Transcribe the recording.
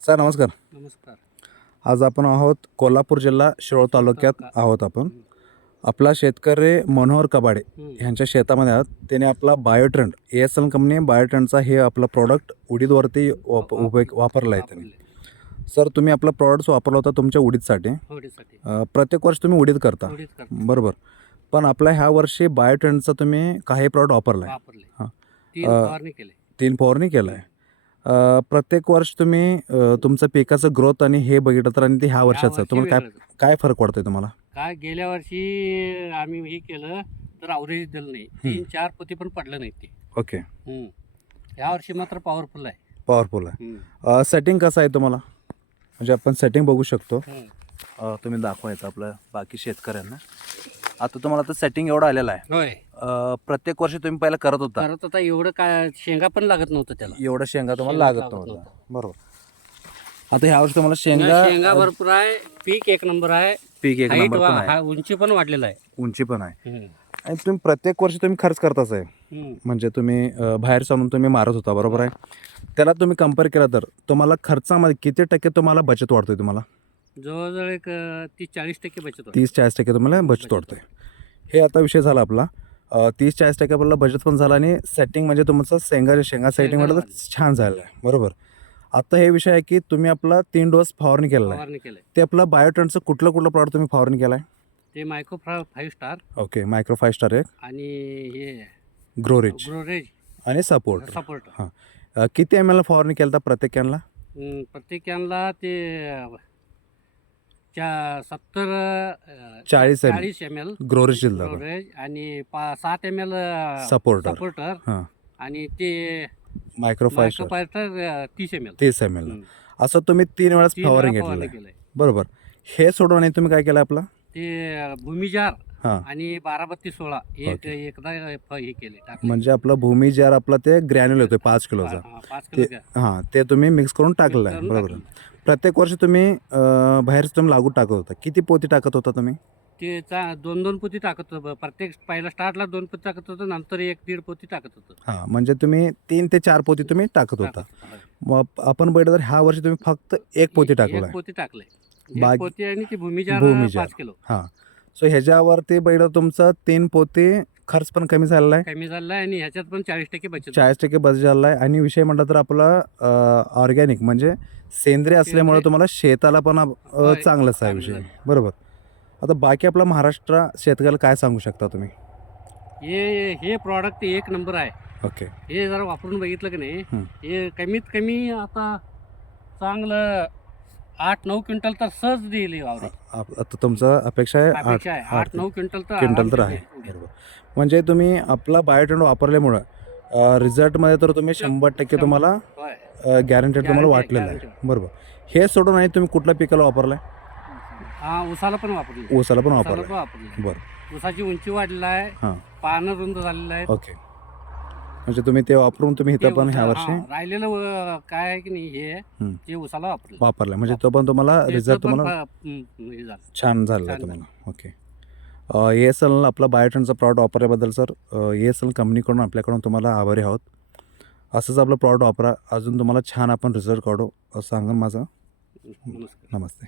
Sir नमस्कार. नमस्कार. आज आपण आहोत कोल्हापूर जिल्हा शिरोळ तालुक्यात आहोत आपण. आपला शेतकरी मनोहर कबाडे. ह्यांच्या शेतामध्ये आहात. त्याने आपला Biotrend A S L company बायोट्रेंडचा हे आपलं प्रॉडक्ट उडीदवरती वाप उपयोग वापरला आहे त्याने सर तुम्ही आपला प्रॉडक्ट वापरला होता तुमच्या उडीदसाठी. अं, प्रत्येक वर्ष तुम्ही उडीद करता. बरोबर. पण आपल्या ह्या वर्षी बायोट्रेंडचा तुम्ही काही प्रॉडक्ट वापरला आहे हा. तीन अ, फवारणी केले. तीन फवारणी केलं आहे प्रत्येक वर्ष तुम्ही अं, तुमचं पिकाचं ग्रोथ आणि हे बघितलं तर आणि ते ह्या वर्षाचं तुम्हाला काय. काय फरक पडतोय तुम्हाला? काय गेल्या वर्षी आम्ही हे केलं तर अवरेज दिलं नाही. तीन चार पोती पण पडलं नाही ते. ओके. हम्म. या वर्षी मात्र पॉवरफुल आहे. पॉवरफुल आहे. सेटिंग कसं आहे तुम्हाला? म्हणजे आपण सेटिंग बघू शकतो. हम्म. अ, तुम्ही दाखवायचं आपलं बाकी शेतकऱ्यांना. आता तुम्हाला आता सेटिंग एवढं आलेलं आहे. होय. प्रत्येक वर्षी तुम्ही पहिला करत होता. करत आता एवढं काय शेंगा पण लागत नव्हतं त्याला. एवढं शेंगा तुम्हाला शेंगा लागत लागत नव्हतं. बरोबर. आता ह्या वर्षी तुम्हाला शेंगा शेंगा भरपूर आहे पीक एक नंबर आहे. पीक एक हाईट नंबर पण आहे. उंची पण वाढलेला आहे. उंची पण आहे. हम्म. आणि तुम्ही प्रत्येक वर्षी तुम्ही खर्च करताच आहे हम्म. म्हणजे तुम्ही अ, बाहेर जाऊन तुम्ही मारत होता बरोबर आहे? त्याला तुम्ही कंपेअर केला तर तुम्हाला खर्चामध्ये किती टक्के तुम्हाला बचत वाढतोय तुम्हाला? जवळजवळ एक अं, तीस चाळीस टक्के बचत होते. तीस चाळीस टक्के तुम्हाला बचत वाढतोय. हे आता विषय झाला आपला. तीस चाळीस टक्के आपल्याला बचत पण झाला आणि सेटिंग म्हणजे तुमचं शेंगा शेंगा सेटिंग म्हटलं तर छान झालं आहे बरोबर. आता हे विषय आहे की तुम्ही आपला तीन डोस फवारणी केलेला आहे. फवारणी केलंय ते आपलं बायोटनचं कुठलं कुठलं प्रॉडक्ट तुम्ही फवारणी केलं आहे ते micro five star okay micro five star एक. आणि हे ग्रोरिच ग्रोरेज आणि सपोर्ट सपोर्ट हां. किती एम एल फवारणी केलं होता प्रत्येक कॅनला प्रत्येकाला ते अं, चा सत्तर अं, चाळीस ML. चाळीस एम एल ग्रोरेज आणि पा सात एम एल सपोर्टर सपोर्टर हां. आणि ते मायक्रो फाय स्टार मायक्रोफायटर तीस एम एल तीस एम एल असं तुम्ही तीन वेळाच फवारणी घेतलेलं आहे. केलंय. बरोबर. हे सोडून आणि तुम्ही काय केलं आपलं? ते भूमिजार हां. आणि बारा बत्तीस सोळा एक Okay. एकदा फ- हे केले टाकले. म्हणजे आपलं भूमी जार आपला ते ग्रॅन्युल होते पाच किलोचा हा, पाच ते किलो. हां ते तुम्ही मिक्स करून टाकलं आहे. बरोबर. प्रत्येक वर्षी तुम्ही अं, बाहेर तुम्ही लागू टाकत होता. किती पोती टाकत होता तुम्ही? ते चा- दोन दोन पोती टाकत होतं. प्रत्येक पहिला स्टार्टला दोन पोती टाकत होतं नंतर एक दीड पोती टाकत होतं. हां म्हणजे तुम्ही तीन ते चार पोती तुम्ही टाकत होता. टाकत होतं. मग आपण बघितलं तर ह्या वर्षी तुम्ही फक्त एक पोती टाकलं एक पोती टाकलंय. बाकी- एक पोती आणि ती भूमिजार भूमिजार. पाच किलो. हां. सो ह्याच्यावरती बघितलं तुमचं तीन पोती खर्च पण कमी झालेला आहे. कमी झालाय आणि ह्याच्यात पण चाळीस टक्के बचत चाळीस टक्के बस झाला आहे. आणि विषय म्हटलं तर आपला ऑर्गॅनिक म्हणजे सेंद्रिय असल्यामुळे. तुम्हाला शेताला पण अं, होय, चांगलंच आहे चांगलं विषय. बरोबर. आता बाकी आपला महाराष्ट्र शेतकऱ्याला काय सांगू शकता तुम्ही? हे हे प्रॉडक्ट एक नंबर आहे. ओके. हे जर वापरून बघितलं की नाही हं. हे कमीत कमी आता चांगलं आठ नऊ क्विंटल तर सहज आप- आता तुमचं अपेक्षा आहे आठ अपेक्षा आहे. आठ आठ नऊ क्विंटल तर क्विंटल तर आहे. देईल. बरोबर. म्हणजे तुम्ही आपला बायोटेंड वापरल्यामुळं रिझल्टमध्ये तर तुम्ही शंभर टक्के तुम्हाला होय. गॅरंटेड तुम्हाला वाटलेलं आहे. बरोबर. हे सोडून आणि तुम्ही कुठल्या पिकाला वापरलाय? हा उसाला पण वापरली. पण उसाला वापरलाय. पण वापरली. बरं. उसाची उंची वाढलेली आहे. हां. पानं रुंद झालेलं आहे ओके. म्हणजे तुम्ही ते वापरून तुम्ही इथं पण ह्या वर्षी राहिलेलं काय आहे की नाही हे हं. ते उसाला वापरलं. वापरलाय म्हणजे तो पण तुम्हाला त्याचं रिझल्ट पण तुम्हाला फ- हे झालं. छान छान तुम्हाला. ओके. ए एस एल आपला बायोटनचा प्रॉडक्ट वापरल्याबद्दल सर ए एस एल कंपनीकडून आपल्याकडून तुम्हाला आभारी आहोत. असंच आपलं प्रॉडक्ट वापरा. अजून तुम्हाला छान आपण रिझल्ट काढू असं सांगून माझं. नमस्कार. नमस्ते.